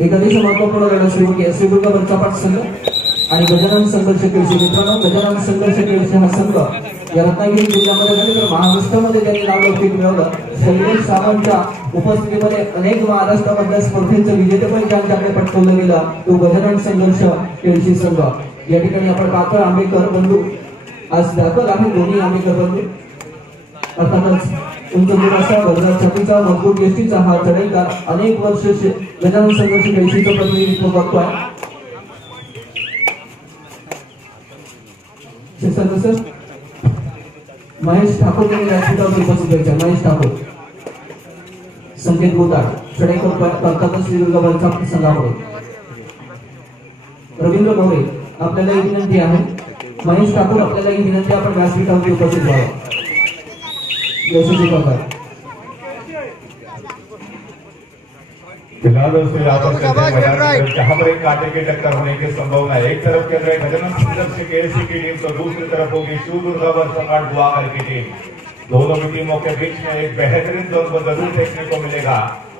एक अतिशय महत्वपूर्ण लढत सुरू की श्रीदुर्गा बच्चापाट संघ आणि गजानन संघर्ष केळशी. मित्रांनो, गजानन संघर्ष केळशी हा संघ या रत्नागिरी जिल्ह्यामध्ये नाही तर महाराष्ट्रामध्ये त्यांनी नावलौकिक मिळवलं. शैलेश सावंतच्या उपस्थितीमध्ये अनेक महाराष्ट्रामधल्या स्पर्धेचं विजेतेपद ज्यांच्याकडे पटकवलं गेलं तो गजानन संघर्ष केळशी संघ. या ठिकाणी आपण पाकळ आंबेकर बंधू आज दाखल आहे. दोन्ही आंबेकर बंधू अर्थातच उंच असा भद्रा छातीचा मजबूत यष्टीचा हा चढईकार अनेक वर्ष गजानन संघर्ष केळशीचं प्रतिनिधित्व करतोय. सर महेश ठाकूर यांनी व्यासपीठावर उपस्थित व्हायचे. महेश ठाकूर, संकेत गोताळ चढाई करतातच श्रीदुर्गा बच्चापाट संघाकडून. रवींद्र मोरे, आपल्याला एक विनंती आहे. महेश ठाकूर, आपल्याला एक विनंती, आपण व्यासपीठावर उपस्थित व्हावं. यशस्वी करताय फिलहाल दोस्तों यहाँ पर जहाँ पर एक कांटे की टक्कर होने की संभावना है. एक तरफ खेल रहे गजानन संघर्ष केळशी की टीम तो दूसरी तरफ होगी शिवदुर्गा बच्चापाट गुआगर की टीम. दोनों की टीमों के बीच में एक बेहतरीन जोन को जरूर देखने को मिलेगा.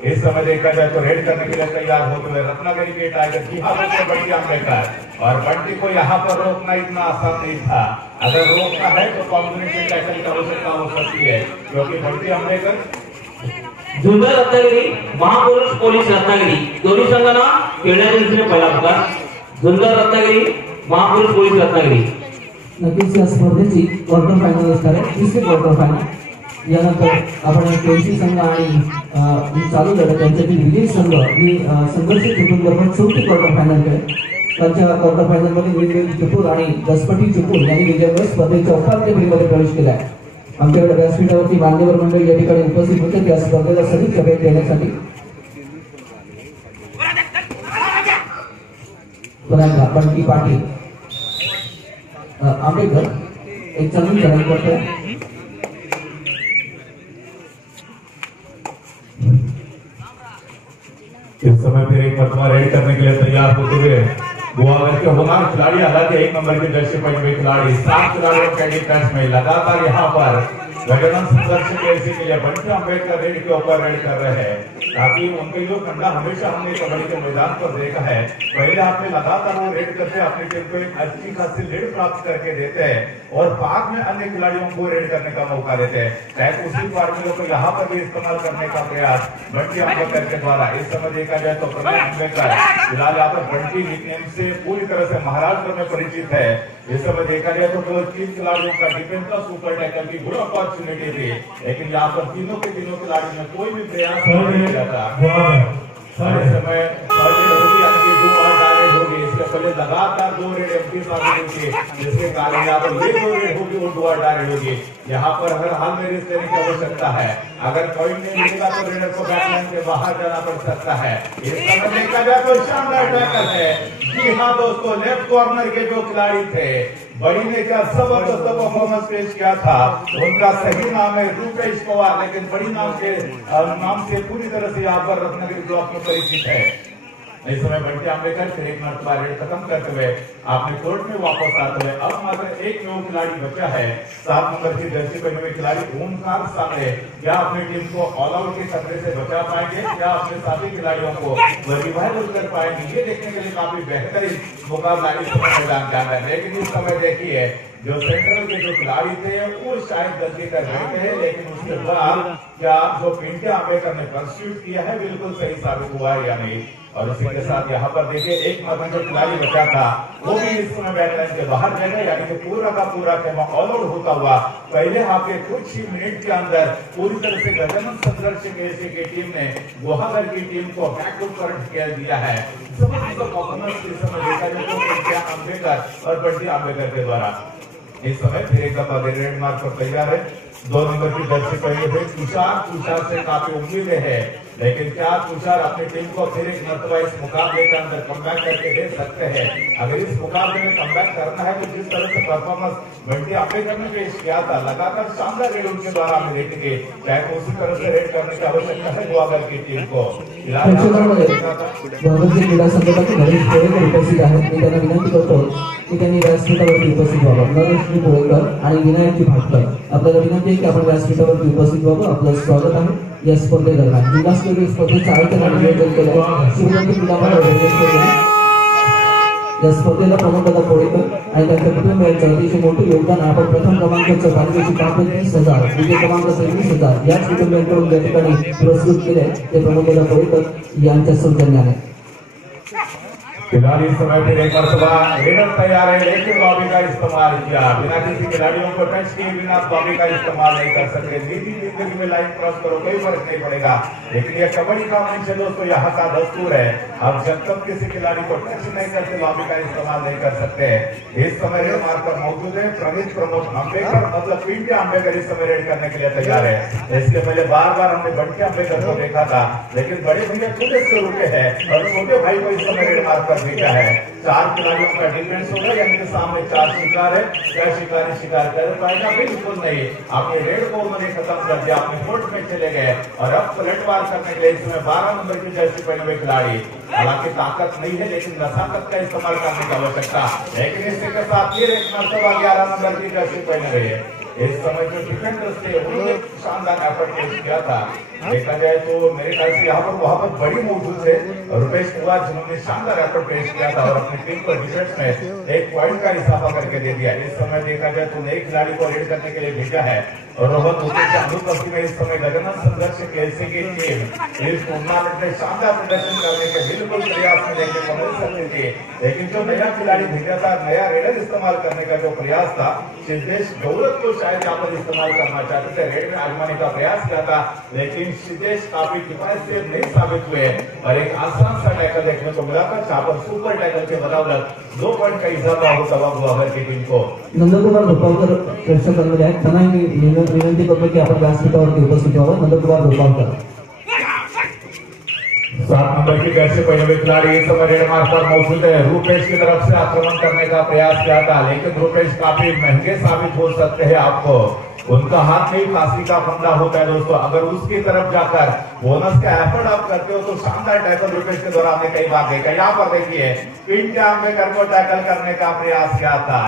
इस समय देखा जाए तो रेड करने के लिए तैयार होते हुए रत्नागिरी के टाइगर की हालत से बंटी आंबेडकर और बंटी को यहाँ पर रोकना इतना आसान नहीं था. अगर रोकना है तो कॉम्बिनेशन टैकल की आवश्यकता हो सकती है क्योंकि बंटी आंबेडकर जुन्नर रत्नागिरी महापुरुष पोलीस रत्नागिरी दोन्ही संघांना खेळण्याच्या दृष्टीने पहिला पुकार. जुन्नर रत्नागिरी महापुरुष पोलीस रत्नागिरी. नक्कीच या स्पर्धेची क्वार्टर फायनल असणार आहे. तिसरी क्वार्टर फायनल. यानंतर आपण केळशी संघ आणि चालू लढत यांच्यातील विजयी संघ ही संघर्ष चिपळूण चौथी क्वार्टर फायनल खेळ. त्यांच्या क्वार्टर फायनल मध्ये विजय चिपळूण आणि दसपटी चिपळूण यांनी विजयामुळे स्पर्धेच्या उपांत्य फेरीमध्ये प्रवेश केला आहे. आमच्याकडे व्यासपीठावरती मान्यवर मंडळी या ठिकाणी उपस्थित होते त्या स्पर्धेला सदिच्छा भेट देण्यासाठी. बंटी पाटील आंबेडकर एक चांगली चढाई करते. इस समय फिर एक मरतबा रेड करने के लिए तैयार होते हुए गुआगर के होनार खिलाड़ी, हालांकि एक नंबर के जर्सी पहने हुए खिलाड़ी 7 खिलाड़ियों के डिफेंस में लगातार यहाँ पर गजानन संघर्ष केळशी के लिए बंटी आंबेडकर रेड के ऊपर रेड कर रहे हैं ताकि उनके जो कंडा हमेशा हमने कबड्डी के मैदान पर देखा है. पहले आपने लगातार वो रेड करते अपनी टीम को एक अच्छी खासी लीड प्राप्त करके देते हैं और बाद में अन्य खिलाड़ियों को रेड करने का मौका देते हैं. शायद उसी फार्मूले को यहाँ पर भी इस्तेमाल करने का प्रयास बंटी आंबेडकर के द्वारा. इस समय देखा जाए तो प्रवीण आंबेडकर फिलहाल यहाँ पर बंटी निकनेम से पूरी तरह से महाराष्ट्र में परिचित है. इस समय देखा जाए तो 3 खिलाड़ियों का डिफेंस का सुपर टैकल की गुड अपॉर्चुनिटी थी लेकिन यहाँ पर तीनों के तीनों खिलाड़ियों ने कोई भी प्रयास नहीं किया था. इस समय होगी इसके पहले लगातार 2 रेड एमपी साबित होगी जिसके कारण यहाँ पर ये 2 रेड होगी और 2 डायरेक्ट होगी. यहाँ पर हर हाल में रिस्क लेने की आवश्यकता है. अगर पॉइंट नहीं मिलेगा तो रेडर को बैकलाइन के बाहर जाना पड़ सकता है. इस समय देखा जाए तो शानदार टैकल है. जी हाँ दोस्तों, लेफ्ट कॉर्नर के जो खिलाड़ी थे बड़ी ने क्या जबरदस्त परफॉर्मेंस पेश किया था. उनका सही नाम है रूपेश पवार लेकिन बड़ी नाम से पूरी तरह से यहाँ पर रत्नागिरी ब्लॉक में परिचित है. इस समय बंटी आंबेडकर फिर एक मरतबा रेड खत्म करते हुए अपने कोर्ट में वापस आते हुए अब मात्र एक नया खिलाड़ी बचा है. 7 नंबर की जर्सी पहने हुए खिलाड़ी ओमकार सामने क्या अपनी टीम को ऑल आउट के खतरे से बचा पाएंगे या अपने साथी खिलाड़ियों को रिवाइवल कर पाएंगे, ये देखने के लिए काफी बेहतरीन मुकाबला इस समय मैदान के अंदर. लेकिन इस समय देखिए जो सेंट्रल के जो खिलाड़ी थे वो शायद गलती कर रहे थे लेकिन उसके बाद क्या जो पिंटे आंबेडकर ने परस्यूट किया है बिल्कुल सही साबित हुआ है या नहीं. और इसी के साथ यहाँ पर देखिए एक मतलब जो खिलाड़ी बचा था वो भी इस समय बैकलाइन के बाहर जाएगा यानी कि पूरा का पूरा खेमा ऑल आउट होता हुआ पहले हाफ के कुछ ही मिनट के अंदर पूरी तरह से गजानन संघर्ष केळशी की टीम ने गुआगर की टीम को बैक टू फ्रंट कर दिया है. जबरदस्त परफॉर्मेंस इस समय देखा जाए तो पिंटे आंबेडकर और बंटी आंबेडकर के द्वारा. इस समय फिर एक दफा रेड मार्क पर तैयार है. 2 नंबर की जर्सी पहले हुए तुषार से काफी उम्मीदें है लेकिन क्या तुषार अपनी टीम को फिर एक मरतबा इस मुकाबले के अंदर कमबैक करके दे सकते हैं. अगर इस मुकाबले में कमबैक करना है तो जिस तरह से परफॉर्मेंस बंटी आंबेडकर ने पेश किया था लगातार शानदार रेड उनके द्वारा हमें देखेंगे शायद उसी तरह से रेड करने की आवश्यकता है गुआगर की टीम को. क्रीडा संघटनाचे नरेश कोळेकर उपस्थित आहेत. मी त्यांना विनंती करतो की त्यांनी व्यासपीठावरती उपस्थित व्हावं. नरेश कोळेकर आणि विनायक भाटकर आपल्याला विनंती आहे की आपण व्यासपीठावरती उपस्थित व्हावं. आपलं स्वागत आहे. या स्पर्धेदरम्यान जिल्हास्तरीय स्पर्धेच्या आयोजनाने नियोजन केलं शिवगंगी क्रीडामंडळ या स्पर्धेला प्रमोददादा कोळीकर आणि त्यांच्या कुटुंब यांचं अतिशय मोठे योगदान आहे. आपण प्रथम क्रमांकाचं पारितोषिक 30,000 द्वितीय क्रमांकाचं 20,000 याच कुटुंबियांकडून या ठिकाणी पुरस्कृत केले ते प्रमोददादा कोळीकर यांच्या सौजन्याने. खिलाड़ी समय पर एक मरतबा रेडर तैयार है लेकिन लॉबी का इस्तेमाल किया बिना किसी खिलाड़ियों को टच किए बिना लॉबी का इस्तेमाल नहीं कर सकते. निजी जिंदगी में लाइन क्रॉस करो कोई फर्क नहीं पड़ेगा लेकिन ये कबड्डी का मंच है दोस्तों यहाँ का दस्तूर है. अब जब तक किसी खिलाड़ी को टच नहीं करते लॉबी का इस्तेमाल नहीं कर सकते. इस समय रेड मार्क पर मौजूद है प्रणीत प्रमोद अम्बेकर मतलब पीटी अम्बेकर इस समय रेड करने के लिए तैयार है. इसके पहले बार बार हमने बंटी अम्बेकर को देखा था लेकिन बड़े भैया छोटे से रुके हैं और छोटे भाई को इस समय रेड मार्क भेजा है. 4 खिलाड़ियों का डिफेंस होगा यानी कि सामने 4 शिकार है. क्या शिकारी शिकार कर पाएगा? बिल्कुल नहीं. आपने रेड को उन्होंने खत्म कर दिया अपने कोर्ट में चले गए और अब पलटवार करने के लिए इस समय 12 नंबर की जर्सी पहने हुए खिलाड़ी. हालांकि ताकत नहीं है लेकिन नसाकत का इस्तेमाल करने की आवश्यकता लेकिन इसी के साथ फिर एक मरतबा 11 नंबर की जर्सी पहने हुए है. इस समय जो डिफेंडर्स थे उन्होंने शानदार एफर्ट पेश किया था. देखा जाए तो मेरे ख्याल से यहाँ पर वहां पर बड़ी मौजूद थे रुपेश कुमार जिन्होंने शानदार एफर्ट पेश किया था और अपनी टीम को डिफेंस में एक पॉइंट का इजाफा करके दे दिया. इस समय देखा जाए तो नए खिलाड़ी को रेड करने के लिए भेजा है और रोहन मुकेश में इस समय गगनन संघर्ष कैसे की टीम इस टूर्नामेंट में शानदार प्रदर्शन करने के बिल्कुल प्रयास में देखने को मिल सकती थी लेकिन जो नया खिलाड़ी भेजा था नया रेडर इस्तेमाल करने का जो प्रयास था सिद्धेश गौरव को शायद यहाँ पर इस्तेमाल करना चाहते थे. रेड में आजमाने का प्रयास किया था लेकिन सिद्धेश काफी किफायती नहीं साबित हुए और एक आसान सा टैकल देखने को मिला था जहाँ पर सुपर टैकल के बदौलत 2 पॉइंट का इजाफा हुआ अगर की टीम को. नंदकुमार गोपाळकर प्रेक्षकांमध्ये आहेत त्यांना विनंती करतो की आपण व्यासपीठावरती उपस्थित व्हावं. नंदकुमार गोपाळकर 7 नंबर की जर्सी पहने हुए खिलाड़ी इस समय रेड मार्क पर मौजूद है. रूपेश की तरफ से आक्रमण करने का प्रयास किया था लेकिन रूपेश काफी महंगे साबित हो सकते हैं आपको. उनका हाथ में फांसी का फंदा होता है दोस्तों. अगर उसकी तरफ जाकर बोनस का एफर्ट आप करते हो तो शानदार टैकल रूपेश के द्वारा आपने कई बार देखा. यहाँ पर देखिए पिंटे अम्बेकर को टैकल करने का प्रयास किया था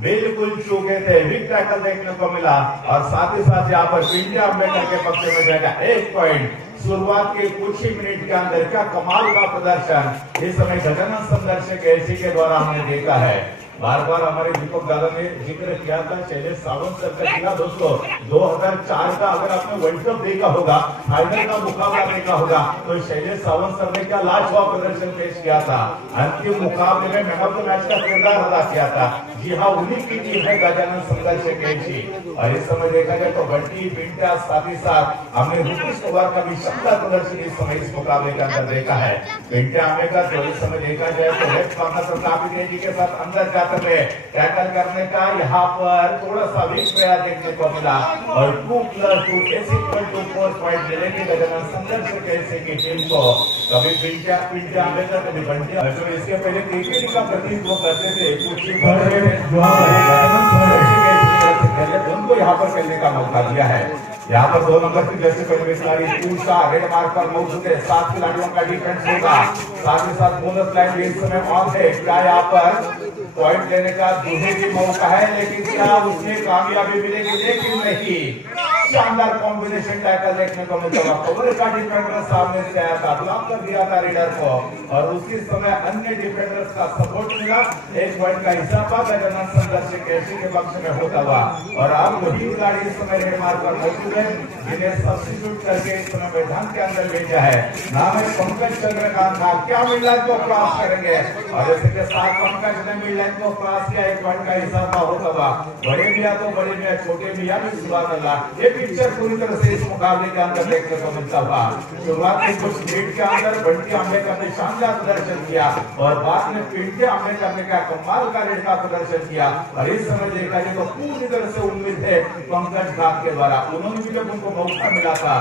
बिल्कुल चूके थे. वीक टैकल देखने को मिला और साथ ही साथ यहाँ पर पिंटे अम्बेकर के पक्ष में जाएगा 1 पॉइंट. शुरुआत के कुछ ही मिनट के अंदर क्या कमाल का प्रदर्शन इस समय गगनन संघर्ष कैसी के द्वारा हमने देखा है. बार बार हमारे दीपक दादा ने जिक्र किया था शैलेश सावंत सर का किया दोस्तों 2004 का अगर आपने वर्ल्ड कप देखा होगा फाइनल का मुकाबला देखा होगा तो शैलेश सावंत सर ने क्या लाजवाब प्रदर्शन पेश किया था. अंतिम मुकाबले में मैन ऑफ द मैच का किरदार अदा किया था. जी हाँ उन्हीं की टीम है गजानन संघर्ष कैसी और इस समय देखा जाए तो बंटी पिंटा साथ ही साथ हमने रुपेश कुमार का भी शानदार प्रदर्शन इस समय इस मुकाबले के अंदर देखा है. पिंटा अम्बेकर जो इस समय देखा जाए तो लेफ्ट कॉर्नर पर काफी तेजी के साथ अंदर जाते हुए टैकल करने का यहाँ पर थोड़ा सा वीक प्रयास देखने को मिला और 2+2 4 पॉइंट मिले कि गजानन संघर्ष कैसे की टीम को. कभी पिंटा अम्बेकर कभी बंटी जो इसके पहले क्रिकेट का प्रतिनिधित्व करते थे कुछ उनको यहाँ पर खेलने का मौका दिया है. यहाँ पर 2 नंबर की जर्सी पहने खिलाड़ी पूषा रेड मार्क पर मौजूद है. 7 खिलाड़ियों का डिफेंस होगा साथ ही साथ बोनस लाइन भी इस समय ऑन है. क्या यहाँ पर पॉइंट लेने का दूसरे भी मौका है लेकिन क्या उसमें कामयाबी मिलेगी? लेकिन नहीं. शानदार कॉम्बिनेशन टैकल देखने को मिलता है. कवर का डिफेंडर सामने से आया था ब्लॉक कर दिया था रीडर को और उसी समय अन्य डिफेंडर्स का सपोर्ट मिला. 1 पॉइंट का इजाफा गजानन संघर्ष कैसी के पक्ष में होता हुआ और अब वही खिलाड़ी इस समय रेड मार्क पर मौजूद है जिन्हें सब्स्टिट्यूट करके इस समय मैदान के अंदर भेजा है. नाम है पंकज चंद्रकांत था. क्या मिडलाइन को क्रॉस करेंगे और इसी के साथ पंकज ने मिडलाइन को क्रॉस किया. 1 पॉइंट का इजाफा होता हुआ. बड़े मियां तो बड़े मियां छोटे मियां भी सुभान अल्लाह ये पिक्चर पूरी तरह से इस मुकाबले के अंदर देखने को मिलता हुआ. शुरुआत के कुछ मिनट के अंदर बंटी अम्बेकर ने शानदार प्रदर्शन किया और बाद में पिंटे अम्बेकर ने क्या कमाल का रेड का प्रदर्शन किया और इस समय देखा जाए तो पूरी तरह से उम्मीद है पंकज घाट के द्वारा. उन्होंने भी जब उनको मौका मिला था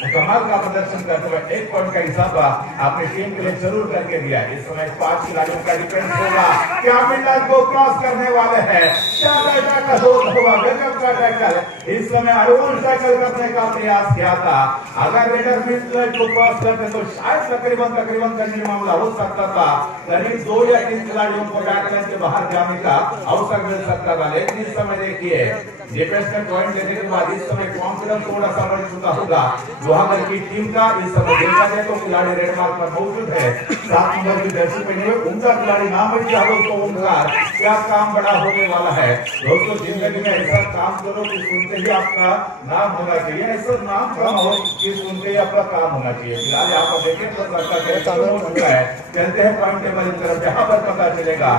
कमाल का प्रदर्शन करते हुए 1 पॉइंट का इजाफा अपनी टीम के लिए जरूर करके दिया. इस समय 5 खिलाड़ियों का डिफेंस होगा. क्या मिडलाइन को क्रॉस करने वाले हैं? टैकल होगा गजब का टैकल. इस समय अरुण टैकल करने का प्रयास किया था. अगर रेडर मिडलाइन को क्रॉस करते तो शायद तकरीबन करने मामला हो सकता था. करीब 2 या 3 खिलाड़ियों को टैकल से बाहर जाने का अवसर मिल सकता था. लेकिन इस समय देखिए डिफेंस में पॉइंट लेने के बाद इस समय कॉन्फिडेंस थोड़ा सा बढ़ चुका होगा. गुहागर की टीम का इस समय देखा जाए तो खिलाड़ी रेड मार्क पर मौजूद है। 7 नंबर की जर्सी पहने हुए उनका खिलाड़ी नाम है दोस्तों ओमकार। क्या काम बड़ा होने वाला है दोस्तों, जिंदगी में ऐसा काम करो कि सुनते ही आपका नाम होना चाहिए, ऐसा नाम कम हो कि सुनते ही आपका काम होना चाहिए। फिलहाल यहाँ पर देखें तो चलते हैं पॉइंट टेबल की तरफ, यहाँ पर पता चलेगा।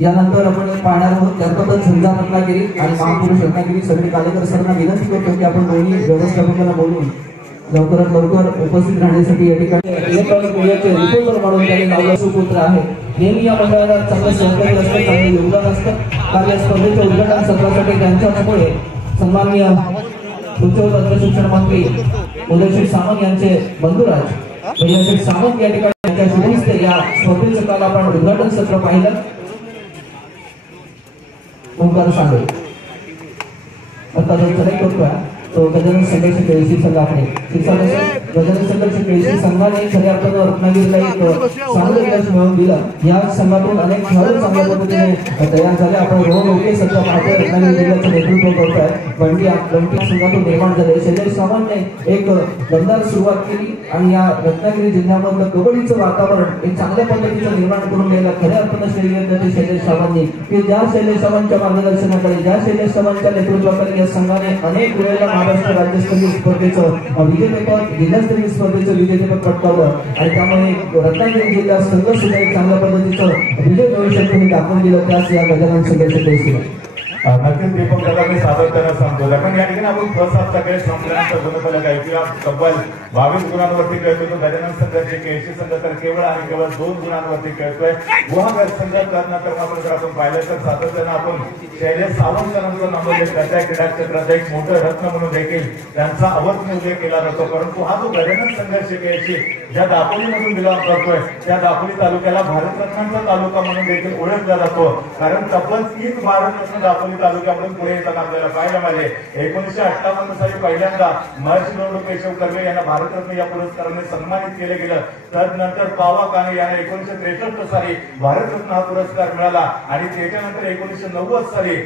यानंतर आपण पाहणार आहोत त्याबद्दल झुंजार रत्नागिरी आणि महापुरुष रत्नागिरी सगळे कालेकर सरांना विनंती करतो की आपण दोन्ही व्यवस्थापकांना बोलून लवकरात लवकर उपस्थित राहण्यासाठी या ठिकाणी इलेक्ट्रॉनिक मीडियाचे रिपोर्टर म्हणून त्यांनी लावला सुपुत्र आहे। नेहमी या मंडळाला चांगलं सहकार्य असतं, चांगलं योगदान असतं। काल या स्पर्धेच्या उद्घाटन सत्रासाठी त्यांच्यामुळे सन्माननीय उच्च व तंत्र शिक्षण मंत्री उदयशेठ सामंत यांचे बंधुराज उदयशेठ सामंत या ठिकाणी त्यांच्या शुभहस्ते या स्पर्धेचं काल आपण उद्घाटन सत्र पाहिलं। ओंकार सांगळे आता जो चढाई करतोय तो गजानन संघर्ष केळशी संघ आहे। गजानन संघर्ष केळशी संघाने खऱ्या अर्थानं रत्नागिरीला एक चांगलं यश मिळवून दिलं। या संघातून अनेक खेळाडू चांगल्या पद्धतीने तयार झाले। आपण रोहन ओके सध्या पाहतोय रत्नागिरी जिल्ह्याचं नेतृत्व करतोय। बंटी संघातून निर्माण झाले। शैलेश सामंतने एक दमदार सुरुवात केली आणि या रत्नागिरी जिल्ह्यामधलं कबड्डीचं वातावरण एक चांगल्या पद्धतीचं निर्माण करून द्यायला खऱ्या अर्थानं श्रेय देते शैलेश सामंतने, की ज्या शैलेश सामंतच्या मार्गदर्शनाखाली, ज्या शैलेश सामंतच्या नेतृत्वाखाली या संघाने अनेक वेळेला महाराष्ट्र राज्यस्तरीय स्पर्धेचं विजेतेपद, जिल्हास्तरीय स्पर्धेचं विजेतेपद पटकावलं आणि त्यामुळे रत्नागिरी जिल्हा संघ सुद्धा एक चांगल्या पद्धतीचं विजय मिळू शकतो हे दाखवून दिलं त्याच या गजानन संघर्ष केळशीने। नक्कीच दीपक दादा मी सातत्यानं सांगतो, कारण या ठिकाणी आपण फर्स्ट हाफ सगळे संपल्यानंतर गुणफलक ऐकूया। तब्बल 22 गुणांवरती खेळतोय तो गजानन संघर्ष केळशी संघ तर केवळ आणि केवळ 2 गुणांवरती खेळतोय। गुहागर संघ त्यानंतर आपण जर आपण पाहिलं तर सातत्यानं आपण शैलेश सावंत यांचा नंबर करताय। क्रीडा क्षेत्राचा एक मोठं रत्न म्हणून देखील त्यांचा अवर्णनीय उल्लेख केला जातो, परंतु हा जो गजानन संघर्ष केळशी ज्या दापोलीमधून बिलॉंग करतोय त्या दापोली तालुक्याला भारतरत्नांचा तालुका म्हणून देखील ओळखला जातो, कारण तब्बल 3 भारतरत्न दापोली तालुक्यामधून पुढे येताना आपल्याला पाहायला मिळाले। 1958 साली पहिल्यांदा महर्षी धोंडो केशव कर्वे यांना भारतरत्न या पुरस्काराने सन्मानित केले गेलं। तदनंतर पावा काने यांना 1963 साली भारतरत्न हा पुरस्कार मिळाला आणि त्याच्यानंतर 1990 साली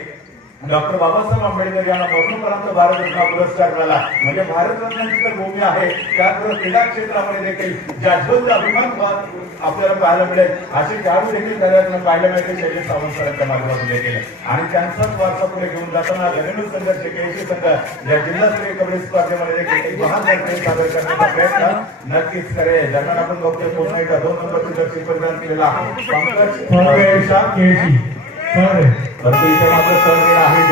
डॉक्टर बाबासाहेब आंबेडकर यांना मरणोपरांत भारतरत्न पुरस्कार मिळाला। म्हणजे भारतरत्नाची तर भूमी आहे, त्याचबरोबर क्रीडा क्षेत्रामध्ये देखील जाज्वल्य अभिमान आपल्याला पाहायला मिळेल। असे खेळाडू देखील त्याला पाहायला मिळते शैलेश सावंत सरांच्या माध्यमातून देखील। आणि त्यांचाच वारसा पुढे घेऊन जाताना गजानन संघर्ष केळशी संघ या जिल्हास्तरीय कबड्डी स्पर्धेमध्ये देखील एक महान घटना सादर करण्याचा प्रयत्न नक्कीच करेल। दरम्यान आपण बघतोय पुन्हा एकदा 2 नंबरची जर्सी परिधान केलेला पंकज केळशी परंतु इथे मात्र सर आहे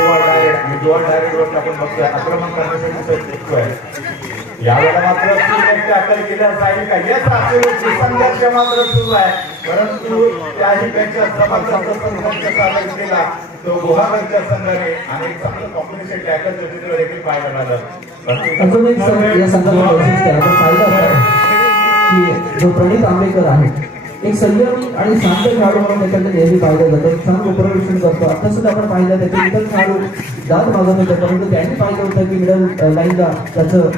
डुअल डायरेक्ट वरती आपण बघतोय आक्रमण करण्यासाठी यावेळेला मात्र अकल केल्या जाईल का याचा संघर्ष मात्र सुरू आहे, परंतु त्याही पेक्षा जबरदस्त संघर्ष सादर केला तो गुहागरच्या संघाने आणि एक चांगलं कॉम्बिनेशन टॅकलचं चित्र देखील पाहायला मिळालं। अजून एक या संघाचं वैशिष्ट्य आपण पाहिलं की जो प्रणित आंबेकर आहे एक संयमी आणि शांत खेळाडू म्हणून त्याच्याकडे नेहमी पाहिलं जातं, छान उपरवेक्षण करतो। आता सुद्धा आपण पाहिलं त्याचे इतर खेळाडू दाद मागत होते, परंतु त्यांनी पाहिलं होतं की मिडल लाईनला त्याचं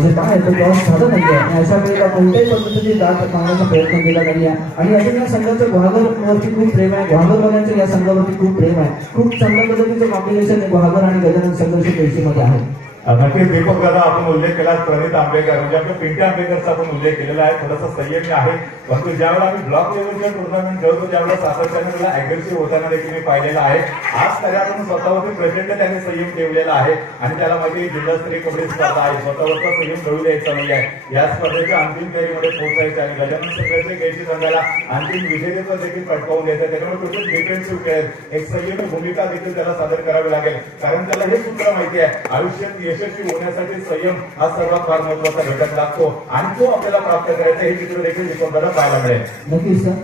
जे काय तो क्रॉस झालं नाहीये आणि अशा वेळेला कोणत्याही पद्धतीने दाद मागण्याचा प्रयत्न केला नाहीये। आणि अजून या संघाचं गुहागरवरती खूप प्रेम आहे, गुहागरवाल्यांचं या संघावरती खूप प्रेम आहे। खूप चांगल्या पद्धतीचं कॉम्बिनेशन गुहागर आणि गजानन संघर्ष केळशीमध्ये आहे। नक्कीच दीपक दादा आपण उल्लेख केला प्रणित आंबेकर म्हणजे आपल्या पिंट्या आंबेकरचा आपण उल्लेख केलेला आहे। थोडासा संयमी आहे, परंतु ज्यावेळेला आम्ही ब्लॉक लेवलच्या टुर्नामेंट खेळतो त्यावेळेला सातत्याने त्याला अग्रेसिव्ह होताना देखील मी पाहिलेला आहे। आज तरी आपण स्वतःवरती प्रचंड त्याने संयम ठेवलेला आहे आणि त्याला माझी जिल्हास्तरीय कबड्डी स्पर्धा आहे, स्वतःवरचा संयम ठेवू द्यायचा नाहीये। या स्पर्धेच्या अंतिम फेरीमध्ये पोहोचायचं आणि गजानन संघर्ष केळशी संघाला अंतिम विजेतेपद देखील पटकावून द्यायचं। त्याच्यामुळे कुठे डिफेन्सिव्ह खेळेल, एक संयमी भूमिका देखील त्याला सादर करावी लागेल, कारण त्याला हे सूत्र माहिती आहे आयुष्यात यशस्वी होण्यासाठी संयम हा सर्वात फार महत्वाचा घटक लागतो आणि तो आपल्याला प्राप्त करायचा हे चित्र देखील दीपकला पाहायला मिळेल। नक्कीच सर,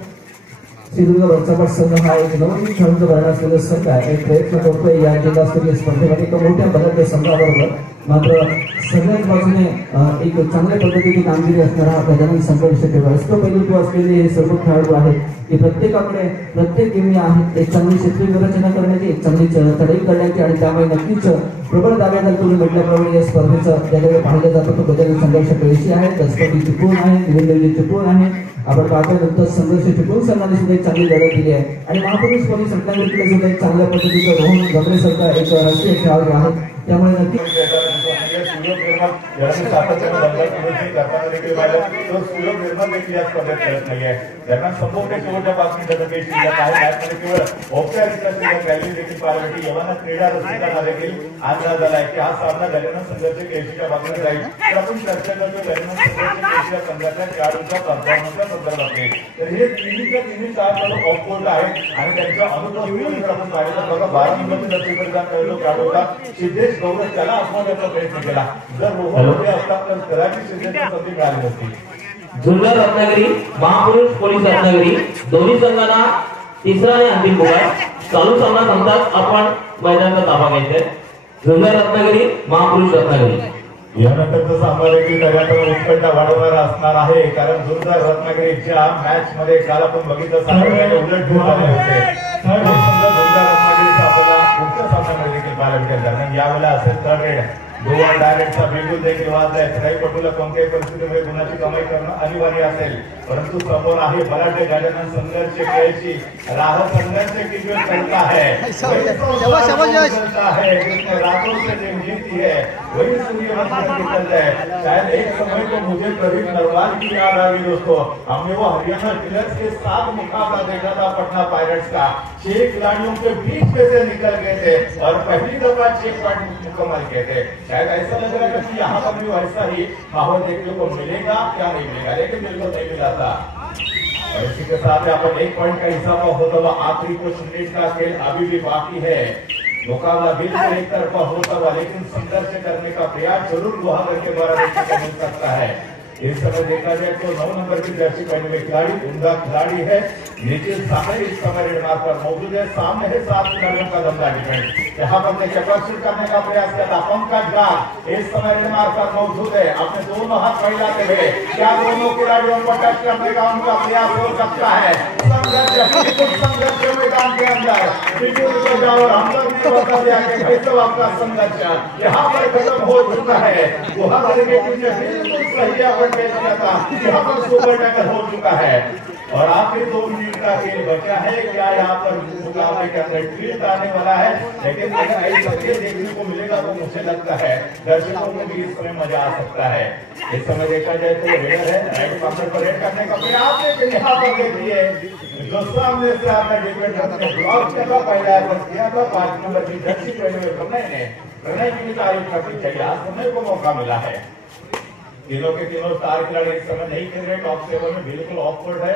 सिंधुदुर्ग वरचापट संघ हा एक नवीन खेळाडूंचा भरणा असलेला संघ आहे, एक प्रयत्न करतोय या जिल्हास्तरीय स्पर्धेमध्ये एका मोठ्या बदलत्या संघाबरोबर। मात्र सगळ्याच बाजूने एक चांगल्या पद्धतीची कामगिरी असणारा गजानन संघर्ष केळशी अष्टपैलुत्व असलेले हे सर्व खेळाडू आहेत की प्रत्येकाकडे प्रत्येक टीमने आहे एक चांगली क्षेत्रीय रचना करण्याची, एक चांगली चढाई करण्याची आणि त्यामुळे नक्कीच प्रबळ दाव्याला तुम्ही म्हटल्याप्रमाणे या स्पर्धेचं ज्याकडे पाहिलं जातं तो गजानन संघर्ष केळशी आहे। दसपती चिपळूण आहे, निवेंद्रजी चिपळूण आहे। आपण पाहतो नंतर संघर्ष चिपळूण संघाने सुद्धा एक चांगली लढत दिली आहे आणि महापुरुष पोलीस रत्नागिरीकडे सुद्धा एक चांगल्या पद्धतीचं रोहन गमरेसारखा एक राष्ट्रीय खेळाडू आहे, त्यामुळे नक्की देखील सूर्य निर्मल यांनी सातत्याने दंगल प्रदर्शन करताना देखील पाहिलं. तो सूर्य निर्मल देखील या स्पर्धेत खेळत नाहीये. दरम्यान संपूर्ण शेवटच्या 5 मिनिटांमध्ये शिल्लक आहे. मॅचमध्ये केवळ औपचारिकता शिल्लक राहिली देखील पाहायला भेटली. यवना क्रीडा रसिकांना देखील अंदाज आला आहे की हा सामना गजानन संघर्ष केळशीच्या बाजूने जाईल. तर आपण चर्चा करतो गजानन संघर्ष केळशीच्या संघाच्या खेळाडूंच्या परफॉर्मन्सच्या संदर्भात. तर हे तिन्ही चार ऑफकोर्ट आहेत आणि त्यांच्या अनुपस्थितीत जर आपण पाहिलं बघा 12 नंबरच्या दर्शकांचा खेळाडू होता सिद्धेश गौरव त्याला अपमानाचा प्रयत्न केला. जर रोहन असतात तर कदाचित सिद्धेशला संधी मिळाली नसती. जुन्नर रत्नागिरी महापुरुष पोलीस रत्नागिरी दोन्ही संघांना तिसरा आणि अंतिम गुण. चालू सामना संपताच आपण मैदानाचा ताबा घ्यायचा. जुन्नर रत्नागिरी महापुरुष रत्नागिरी यानंतरचा सामना देखील त्याच्याकडे उत्कंठा वाढवणारा असणार आहे. कारण जुन्नर रत्नागिरीच्या मॅच मध्ये काल आपण बघितलं सामन्याने उलट ढोल आले होते. जुन्नर रत्नागिरीचा आपल्याला पुढच्या सामन्यामध्ये देखील पाहायला भेटेल. दरम्यान यावेळेला असेल थर्ड रेड गोवा डायरेक्टचा बिलकुल देखील वाजलाय. खेळाडूला कोणत्याही परिस्थितीमध्ये गुणाची कमाई करणं अनिवार्य असेल. परंतु समोर आहे बलाढ्य गजानन संघर्ष खेळची राह संघर्ष की जो चलता है रातों से जीती है वही सूर्य निकलता है. शायद एक समय तो मुझे कभी नरवाल की याद आ गई दोस्तों. हमने वो हरियाणा किलर्स के साथ मुकाबला देखा था पटना पायरेट्स का. 6 खिलाड़ियों के बीच में से निकल गए थे और पहली दफा 6 पॉइंट मुकम्मल किए थे. शायद ऐसा लग रहा है कि यहाँ पर भी वैसा ही माहौल देखने को मिलेगा क्या नहीं मिलेगा, लेकिन बिल्कुल नहीं मिला था. और इसी के साथ अपन 1 पॉइंट का हिसाब होता हुआ आखिरी कुछ मिनट का खेल अभी भी बाकी है. मुकाबला बिल्कुल एक तरफा होता हुआ लेकिन संघर्ष करने का प्रयास जरूर गुहागर के द्वारा देखने को मिल सकता है. इस समय देखा जाए तो 9 नंबर की जर्सी पहने हुए खिलाड़ी उमदा खिलाड़ी है. निखिल साहब इस समय रेड मार्क पर मौजूद है. सामने है 7 खिलाड़ियों का दमदार डिफेंस. यहाँ पर देखिए प्रदर्शित करने का प्रयास किया था पंकज गार इस समय रेड मार्क पर मौजूद है. अपने दोनों हाथ फैलाते हुए क्या दोनों खिलाड़ियों को टच करने का उनका प्रयास हो सकता है. संघर्ष मैदान के अंदर और अंदर भी बता दिया कि भाई साहब आपका संघर्ष यहाँ पर खत्म हो चुका है. वहां करके पीछे बिल्कुल सही यहाँ पर सुपर टैकल हो चुका है. और आखिरी 2 मिनट का खेल बचा है. क्या यहाँ पर मुकाबले के अंदर ट्वीट आने वाला है, लेकिन ऐसा देखने को मिलेगा तो मुझे लगता है दर्शकों को भी इस समय मजा आ सकता है. इस समय देखा जाए तो रेडर है राइट कॉर्नर पर रेड करने का प्रयास है. यहाँ पर देखिए जो सामने से आपने डिफेंड ब्लॉक किया पहला किया था 5 नंबर की जर्सी पहने हुए प्रणय की तारीफ करनी चाहिए. आज समय को मौका मिला है. तीनों के तीनों स्टार खिलाड़ी इस समय नहीं खेल रहे. टॉप 7 में बिल्कुल ऑफवर्ड है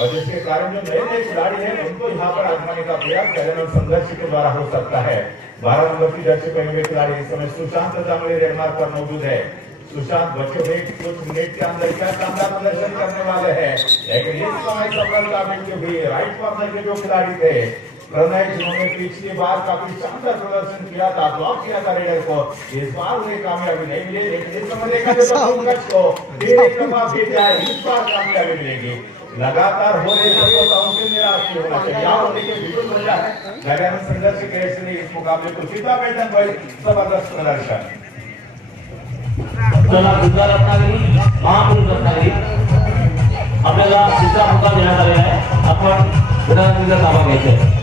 और जिसके कारण जो नए खिलाड़ी हैं उनको यहाँ पर आजमाने का प्रयास गजानन संघर्ष के द्वारा हो सकता है. 12 नंबर की जर्सी पहने हुए खिलाड़ी इस समय सुशांत जामले रेड मार्क पर मौजूद है. सुशांत बच्चों में कुछ मिनट के अंदर क्या शानदार प्रदर्शन करने वाले हैं, लेकिन इस समय सफलता मिलती हुई राइट कॉर्नर के जो खिलाड़ी थे प्रणय जिन्होंने पिछली बार काफी शानदार प्रदर्शन किया था, ब्लॉक किया था रेडर को, इस बार उन्हें कामयाबी नहीं मिली. लेकिन इस समय देखा जाए तो एक दफा फिर जाए इस बार कामयाबी मिलेगी. लगातार हो रहे सफलताओं से निराश नहीं होना चाहिए. यहाँ देखिए बिल्कुल मजा है. गजानन संघर्ष केळशी ने इस मुकाबले को जीता. मैदान पर जबरदस्त प्रदर्शन. चला जुन्नर रत्नागिरी महापुरुष रत्नागिरी आपल्याला तिसरा मुकाबला देण्यात आलेला आहे. आपण विधानसभेचा ताबा घ्यायचा आहे.